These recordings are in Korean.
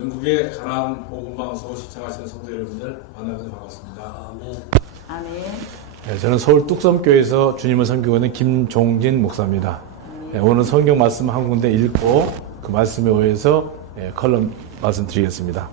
전국의 가나안 복음방송 시청하시는 성도 여러분들 만나서 반갑습니다. 아멘. 아멘. 네, 저는 서울 뚝섬교회에서 주님을 섬기고 있는 김종진 목사입니다. 네, 오늘 성경 말씀 한 군데 읽고 그 말씀에 의해서 컬럼 말씀드리겠습니다.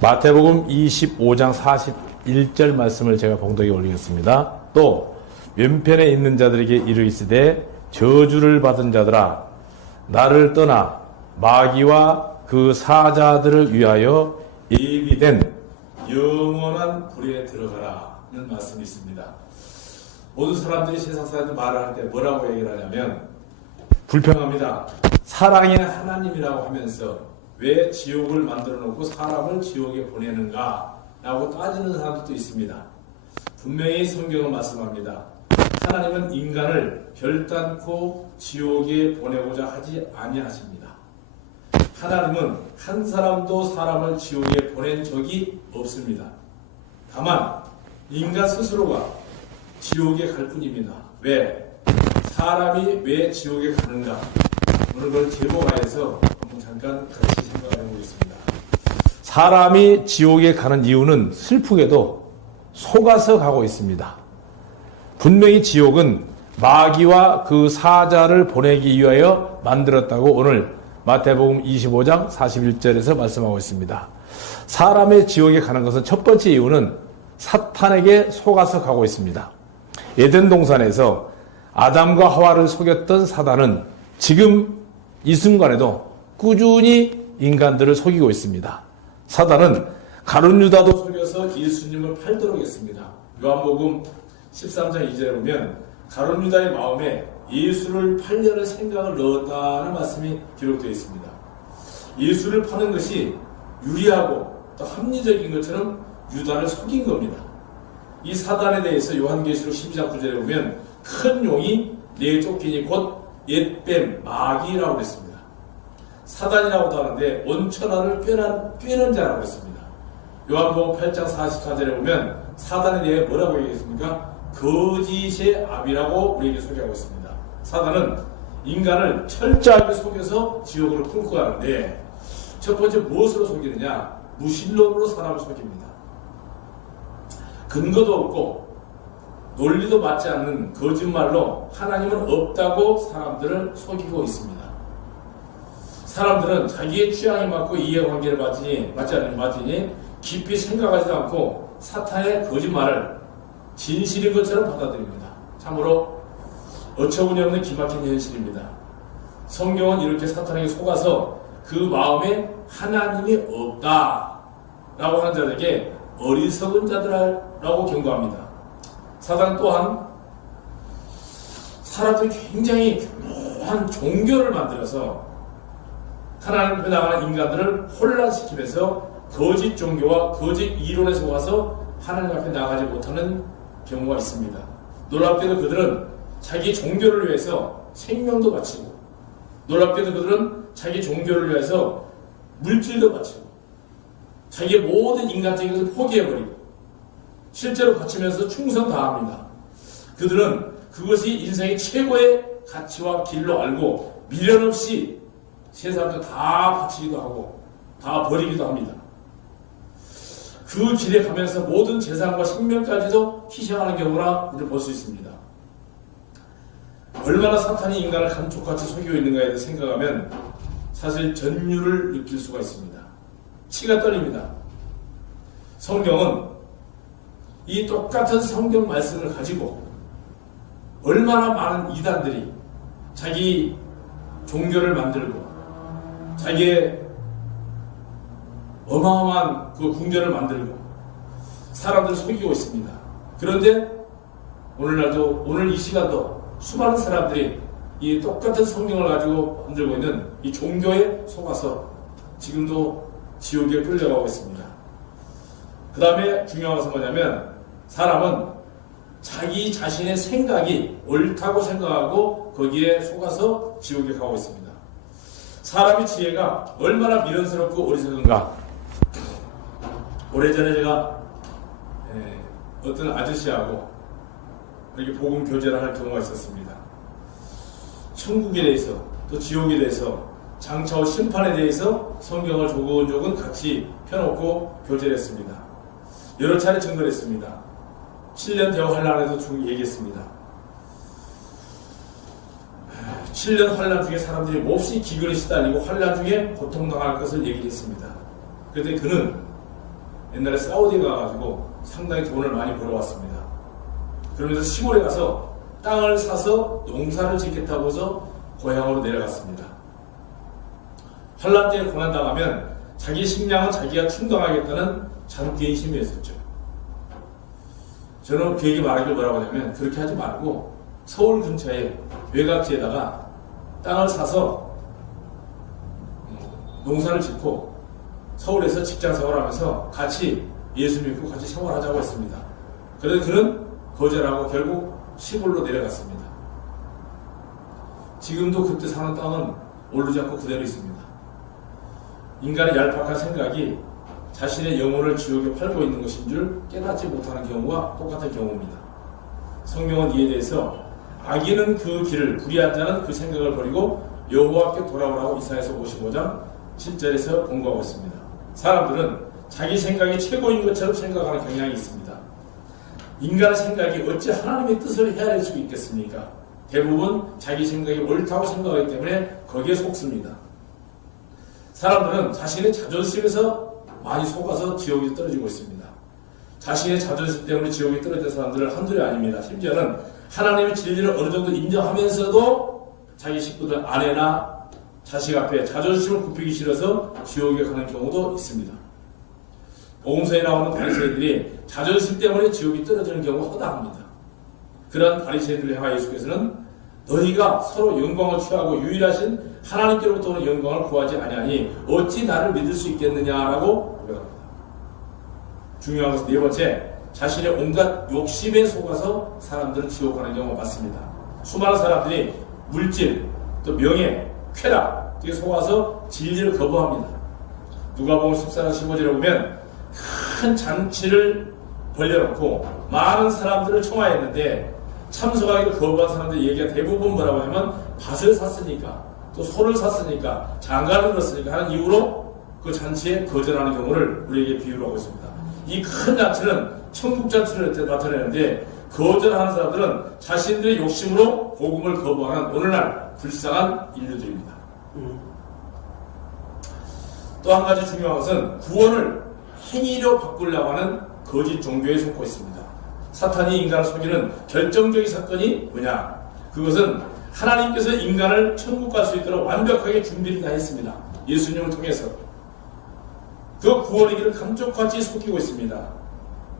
마태복음 25장 41절 말씀을 제가 봉독에 올리겠습니다. 또 왼편에 있는 자들에게 이르시되 저주를 받은 자들아 나를 떠나 마귀와 그 사자들을 위하여 예비된 영원한 불에 들어가라는 말씀이 있습니다. 모든 사람들이 세상 사람들 말을 할 때 뭐라고 얘기를 하냐면 불평합니다. 사랑의 하나님이라고 하면서 왜 지옥을 만들어 놓고 사람을 지옥에 보내는가 라고 따지는 사람들도 있습니다. 분명히 성경은 말씀합니다. 하나님은 인간을 결단코 지옥에 보내고자 하지 아니하십니다. 하나님은 한 사람도 사람을 지옥에 보낸 적이 없습니다. 다만 인간 스스로가 지옥에 갈 뿐입니다. 왜? 사람이 왜 지옥에 가는가? 오늘 그걸 제보하여서 한번 잠깐 같이 생각해 보겠습니다. 사람이 지옥에 가는 이유는 슬프게도 속아서 가고 있습니다. 분명히 지옥은 마귀와 그 사자를 보내기 위하여 만들었다고 오늘 마태복음 25장 41절에서 말씀하고 있습니다. 사람의 지옥에 가는 것은 첫 번째 이유는 사탄에게 속아서 가고 있습니다. 에덴 동산에서 아담과 하와를 속였던 사단은 지금 이 순간에도 꾸준히 인간들을 속이고 있습니다. 사단은 가룟 유다도 속여서 예수님을 팔도록 했습니다. 요한복음 13장 2절에 보면 가룟 유다의 마음에 예수를 팔려는 생각을 넣었다는 말씀이 기록되어 있습니다. 예수를 파는 것이 유리하고 또 합리적인 것처럼 유다를 속인 겁니다. 이 사단에 대해서 요한계시록 12장 9절에 보면 큰 용이 내게 쫓기니 곧 옛뱀 마귀라고 했습니다. 사단이라고도 하는데 온천하를 꿰는 자라고 했습니다. 요한복음 8장 44절에 보면 사단에 대해 뭐라고 얘기했습니까? 거짓의 압이라고 우리에게 소개하고 있습니다. 사단은 인간을 철저하게 속여서 지옥으로 끌고 가는데 첫 번째 무엇으로 속이느냐? 무신론으로 사람을 속입니다. 근거도 없고 논리도 맞지 않는 거짓말로 하나님은 없다고 사람들을 속이고 있습니다. 사람들은 자기의 취향에 맞고 이해관계를 맞으니 깊이 생각하지도 않고 사탄의 거짓말을 진실인 것처럼 받아들입니다. 참으로 어처구니 없는 기막힌 현실입니다. 성경은 이렇게 사탄에게 속아서 그 마음에 하나님이 없다라고 하는 자들에게 어리석은 자들라고 경고합니다. 사단 또한 사람들이 굉장히 교묘한 종교를 만들어서 하나님 앞에 나가는 인간들을 혼란시키면서 거짓 종교와 거짓 이론에 속아서 하나님 앞에 나가지 못하는 경우가 있습니다. 놀랍게도 그들은 자기 종교를 위해서 생명도 바치고 놀랍게도 그들은 자기 종교를 위해서 물질도 바치고 자기의 모든 인간적인 것을 포기해버리고 실제로 바치면서 충성 다합니다. 그들은 그것이 인생의 최고의 가치와 길로 알고 미련 없이 세상을 다 바치기도 하고 다 버리기도 합니다. 그 길에 가면서 모든 재산과 생명까지도 희생하는 경우나 우리를 볼 수 있습니다. 얼마나 사탄이 인간을 감쪽같이 속이고 있는가에 대해 생각하면 사실 전율을 느낄 수가 있습니다. 치가 떨립니다. 성경은 이 똑같은 성경 말씀을 가지고 얼마나 많은 이단들이 자기 종교를 만들고 자기의 어마어마한 그 궁전을 만들고 사람들을 속이고 있습니다. 그런데 오늘날도 오늘 이 시간도 수많은 사람들이 이 똑같은 성경을 가지고 만들고 있는 이 종교에 속아서 지금도 지옥에 끌려가고 있습니다. 그 다음에 중요한 것은 뭐냐면 사람은 자기 자신의 생각이 옳다고 생각하고 거기에 속아서 지옥에 가고 있습니다. 사람의 지혜가 얼마나 미련스럽고 어리석은가. 오래전에 제가 어떤 아저씨하고 이렇게 복음 교제를 할 경우가 있었습니다. 천국에 대해서 또 지옥에 대해서 장차 올 심판에 대해서 성경을 조근조근 같이 펴놓고 교제를 했습니다. 여러 차례 증거를 했습니다. 7년 대화 환란에도 얘기했습니다. 7년 환란 중에 사람들이 몹시 기근에 시달리고 환란 중에 고통당할 것을 얘기했습니다. 그런데 그는 옛날에 사우디에 가가지고 상당히 돈을 많이 벌어왔습니다. 그러면서 시골에 가서 땅을 사서 농사를 짓겠다고 해서 고향으로 내려갔습니다. 환란 때에 고난당하면 자기 식량은 자기가 충당하겠다는 잔꾀의 힘이 있었죠. 저는 그 얘기 말하길 뭐라고 하냐면, 그렇게 하지 말고 서울 근처에 외곽지에다가 땅을 사서 농사를 짓고 서울에서 직장 생활하면서 같이 예수 믿고 같이 생활하자고 했습니다. 그래서 그는 거절하고 결국 시골로 내려갔습니다. 지금도 그때 사는 땅은 오르지 않고 그대로 있습니다. 인간의 얄팍한 생각이 자신의 영혼을 지옥에 팔고 있는 것인 줄 깨닫지 못하는 경우와 똑같은 경우입니다. 성경은 이에 대해서 악인은 그 길을, 불의한 자는 그 생각을 버리고 여호와께 돌아오라고 이사야서 55장 7절에서 공고하고 있습니다. 사람들은 자기 생각이 최고인 것처럼 생각하는 경향이 있습니다. 인간의 생각이 어찌 하나님의 뜻을 헤아릴 수 있겠습니까? 대부분 자기 생각이 옳다고 생각하기 때문에 거기에 속습니다. 사람들은 자신의 자존심에서 많이 속아서 지옥에 떨어지고 있습니다. 자신의 자존심 때문에 지옥에 떨어진 사람들은 한둘이 아닙니다. 심지어는 하나님의 진리를 어느 정도 인정하면서도 자기 식구들, 아내나 자식 앞에 자존심을 굽히기 싫어서 지옥에 가는 경우도 있습니다. 복음서에 나오는 바리새인들이 자존심 때문에 지옥에 떨어지는 경우가 허다합니다. 그런 바리새인들을 향하여 예수께서는 너희가 서로 영광을 취하고 유일하신 하나님께로부터 오는 영광을 구하지 아니하니 어찌 나를 믿을 수 있겠느냐라고 고백합니다. 중요한 것은 네 번째, 자신의 온갖 욕심에 속아서 사람들은 지옥 가는 경우가 많습니다. 수많은 사람들이 물질, 또 명예, 쾌락 등에 속아서 진리를 거부합니다. 누가복음 14장 15절에 보면 큰 잔치를 벌려놓고 많은 사람들을 청하했는데 참석하기를 거부한 사람들의 얘기가 대부분 뭐라고 하냐면 밭을 샀으니까 또 소를 샀으니까 장가를 들었으니까 하는 이유로 그 잔치에 거절하는 경우를 우리에게 비유를 하고 있습니다. 이 큰 잔치는 천국 잔치를 나타내는데 거절하는 사람들은 자신들의 욕심으로 복음을 거부하는 오늘날 불쌍한 인류들입니다. 또 한 가지 중요한 것은 구원을 행위로 바꾸려고 하는 거짓 종교에 속고 있습니다. 사탄이 인간을 속이는 결정적인 사건이 뭐냐? 그것은 하나님께서 인간을 천국 갈 수 있도록 완벽하게 준비를 다 했습니다. 예수님을 통해서. 그 구원의 길을 감쪽같이 속이고 있습니다.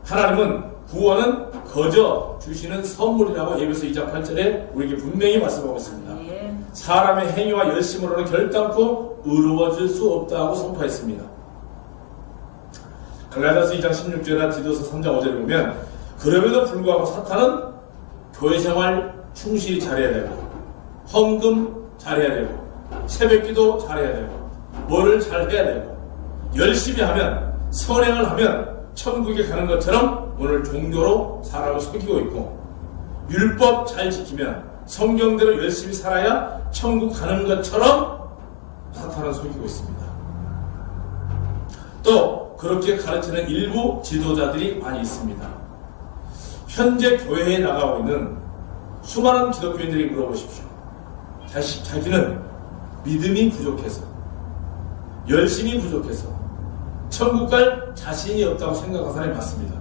하나님은 구원은 거저 주시는 선물이라고 에베소 2장 8절에 우리에게 분명히 말씀하고 있습니다. 사람의 행위와 열심으로는 결단코 의로워질 수 없다고 선포했습니다. 갈라디아서 2장 16절이나 디도서 3장 5절에 보면 그럼에도 불구하고 사탄은 교회 생활 충실히 잘해야 되고 헌금 잘해야 되고 새벽기도 잘해야 되고 뭐를 잘해야 되고 열심히 하면 선행을 하면 천국에 가는 것처럼 오늘 종교로 사람을 속이고 있고 율법 잘 지키면 성경대로 열심히 살아야 천국 가는 것처럼 사탄은 속이고 있습니다. 또 그렇게 가르치는 일부 지도자들이 많이 있습니다. 현재 교회에 나가고 있는 수많은 기독교인들에게 물어보십시오. 자기는 믿음이 부족해서 열심히 부족해서 천국 갈 자신이 없다고 생각하는 사람이 많습니다.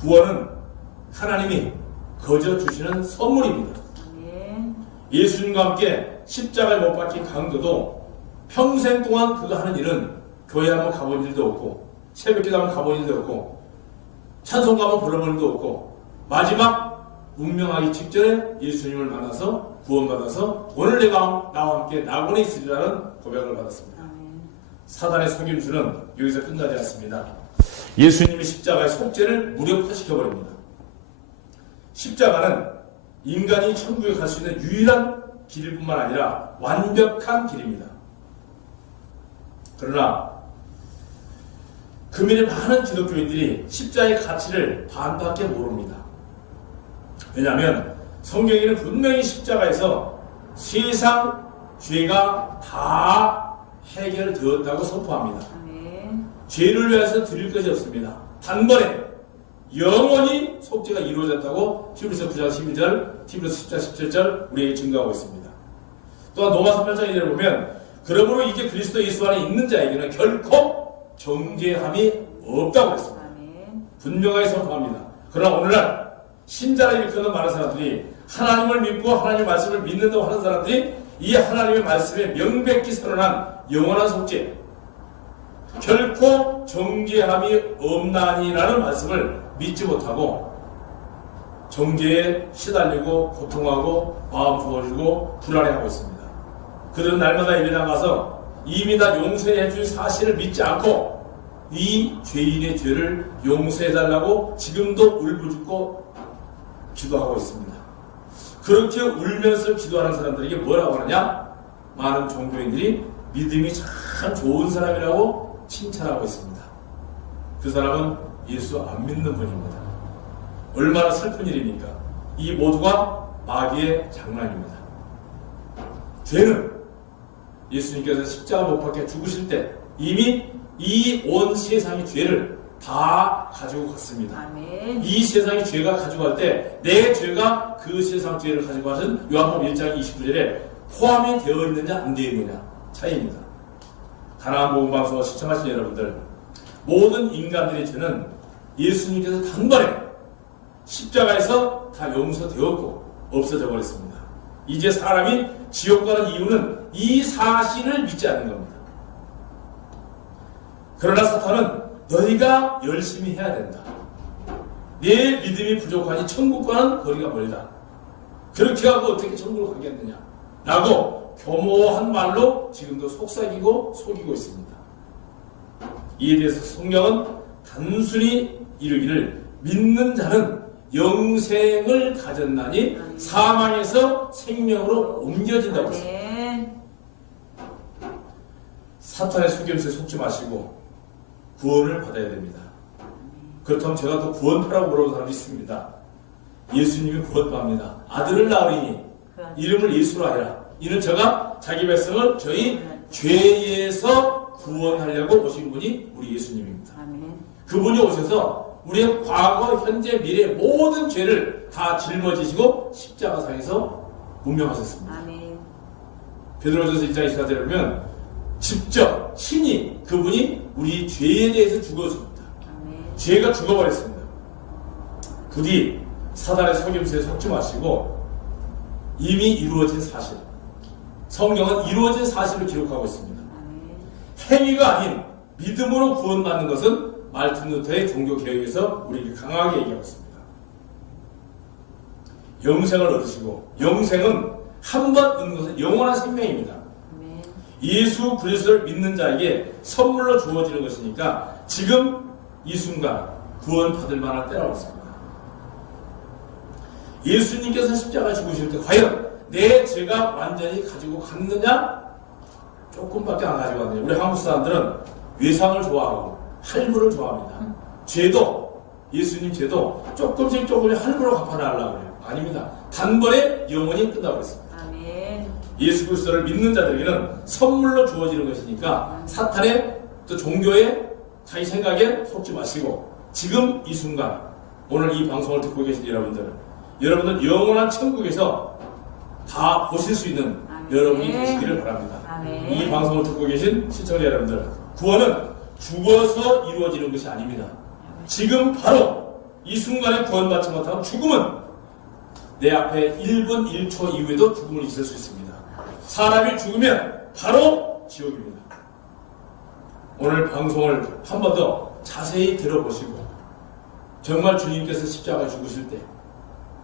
구원은 하나님이 거저 주시는 선물입니다. 예수님과 함께 십자가에 못 박힌 강도도 평생 동안 그가 하는 일은 교회 한번 가본 일도 없고 새벽기도 한번 가본 일도 없고 찬송가 한번 불러본 일도 없고 마지막 운명하기 직전에 예수님을 만나서 구원받아서 오늘 내가 나와 함께 낙원에 있으리라는 고백을 받았습니다. 사단의 속임수는 여기서 끝나지 않습니다. 예수님이 십자가의 속죄를 무력화시켜버립니다. 십자가는 인간이 천국에 갈 수 있는 유일한 길일 뿐만 아니라 완벽한 길입니다. 그러나 금일의 많은 기독교인들이 십자가의 가치를 반밖에 모릅니다. 왜냐하면 성경에는 분명히 십자가에서 세상 죄가 다 해결되었다고 선포합니다. 아멘. 죄를 위해서 드릴 것이 없습니다. 단번에 영원히 속죄가 이루어졌다고 히브리서 9장 12절, 히브리서 10장 17절 우리에게 증거하고 있습니다. 또한 로마서 8장 2절에 보면 그러므로 이제 그리스도 예수 안에 있는 자에게는 결코 정죄함이 없다고 했습니다. 아멘. 분명하게 선포합니다. 그러나 오늘날 신자라 일컫는 많은 사람들이 하나님을 믿고 하나님의 말씀을 믿는다고 하는 사람들이 이 하나님의 말씀에 명백히 선언한 영원한 속죄, 결코 정죄함이 없나니라는 말씀을 믿지 못하고 정죄에 시달리고 고통하고 마음 부어지고 불안해하고 있습니다. 그들은 날마다 예배 나가서 이미 다 용서해 줄 사실을 믿지 않고 이 죄인의 죄를 용서해달라고 지금도 울부짖고 기도하고 있습니다. 그렇게 울면서 기도하는 사람들에게 뭐라고 하느냐? 많은 종교인들이 믿음이 참 좋은 사람이라고 칭찬하고 있습니다. 그 사람은 예수 안 믿는 분입니다. 얼마나 슬픈 일입니까? 이 모두가 마귀의 장난입니다. 죄는 예수님께서 십자가 못 박혀 죽으실 때 이미 이 온 세상의 죄를 다 가지고 갔습니다. 아멘. 이 세상의 죄가 가지고 갈 때 내 죄가 그 세상 죄를 가지고 가신 요한복음 1장 29절에 포함이 되어 있느냐 안 되어 있느냐 차이입니다. 가나안 복음 방송을 시청하신 여러분들, 모든 인간들의 죄는 예수님께서 단번에 십자가에서 다 용서되었고 없어져 버렸습니다. 이제 사람이 지옥 가는 이유는 이 사실을 믿지 않는 겁니다. 그러나 사탄은 너희가 열심히 해야 된다. 내 믿음이 부족하니 천국과는 거리가 멀다. 그렇게 하고 어떻게 천국을 가겠느냐 라고 교모한 말로 지금도 속삭이고 속이고 있습니다. 이에 대해서 성경은 단순히 이르기를 믿는 자는 영생을 가졌나니 사망에서 생명으로 옮겨진다고 했습니다. 아멘. 사탄의 속임수에 속지 마시고 구원을 받아야 됩니다. 그렇다면 제가 또 구원파라고 물어보는 사람이 있습니다. 예수님이 구원파입니다. 아들을 낳으리니 이름을 예수로 하리라. 이는 저가 자기 백성을 저희 죄에서 구원하려고 오신 분이 우리 예수님입니다. 아멘. 그분이 오셔서 우리의 과거, 현재, 미래 모든 죄를 다 짊어지시고 십자가상에서 운명하셨습니다. 아멘. 베드로전서 1장 24절에 보면 직접 친히 그분이 우리 죄에 대해서 죽었습니다. 아멘. 죄가 죽어버렸습니다. 부디 사단의 속임수에 속지 마시고 이미 이루어진 사실, 성경은 이루어진 사실을 기록하고 있습니다. 아멘. 행위가 아닌 믿음으로 구원받는 것은 말틴 루터의 종교개혁에서 우리에게 강하게 얘기하고 있습니다. 영생을 얻으시고, 영생은 한 번 얻는 것은 영원한 생명입니다. 아멘. 예수 그리스도를 믿는 자에게 선물로 주어지는 것이니까 지금 이 순간 구원받을 만한 때라고 했습니다. 예수님께서 십자가에 죽으실 때 과연 내 죄가 완전히 가지고 갔느냐? 조금밖에 안 가지고 갔네요. 우리 한국 사람들은 외상을 좋아하고 할부를 좋아합니다. 죄도, 예수님 죄도 조금씩 할부로 갚아나가려고 해요. 아닙니다. 단번에 영원히 끝나고 있습니다. 아멘. 예수 그리스도를 믿는 자들에게는 선물로 주어지는 것이니까 사탄의 또 종교에 자기 생각에 속지 마시고 지금 이 순간 오늘 이 방송을 듣고 계신 여러분들 영원한 천국에서 다 보실 수 있는 아멘. 여러분이 되시기를 바랍니다. 아멘. 이 방송을 듣고 계신 시청자 여러분들, 구원은 죽어서 이루어지는 것이 아닙니다. 지금 바로 이 순간에 구원받지 못하면 죽음은 내 앞에 1분 1초 이후에도 죽음을 있을 수 있습니다. 사람이 죽으면 바로 지옥입니다. 오늘 방송을 한 번 더 자세히 들어보시고 정말 주님께서 십자가에 죽으실 때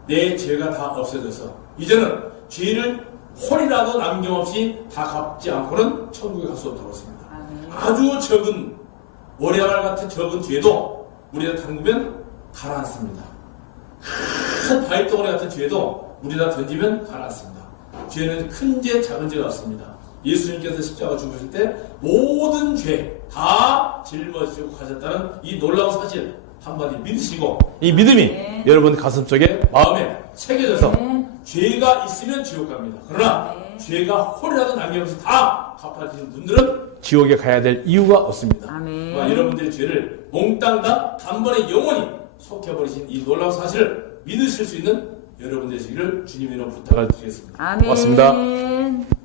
내 죄가 다 없어져서 이제는 죄를 홀이라도 남김없이 다 갚지 않고는 천국에 갈 수 없다고 했습니다. 아멘. 아주 적은 모래알 같은 적은 죄도 물에다 담그면 가라앉습니다. 큰 바위덩어리 같은 죄도 물에다 던지면 가라앉습니다. 죄는 큰 죄, 작은 죄가 없습니다. 예수님께서 십자가 죽으실 때 모든 죄 다 짊어지고 가셨다는 이 놀라운 사실 한마디 믿으시고 이 믿음이 네. 여러분 가슴 속에 마음에 새겨져서 네. 죄가 있으면 지옥 갑니다. 그러나 네. 죄가 홀이라도 남겨서 다 갚아주신 분들은 지옥에 가야 될 이유가 없습니다. 아멘. 여러분들의 죄를 몽땅 다 단번에 영원히 속혀버리신 이 놀라운 사실을 믿으실 수 있는 여러분 되시기를 주님의 이름으로 부탁을 드리겠습니다. 아멘. 고맙습니다.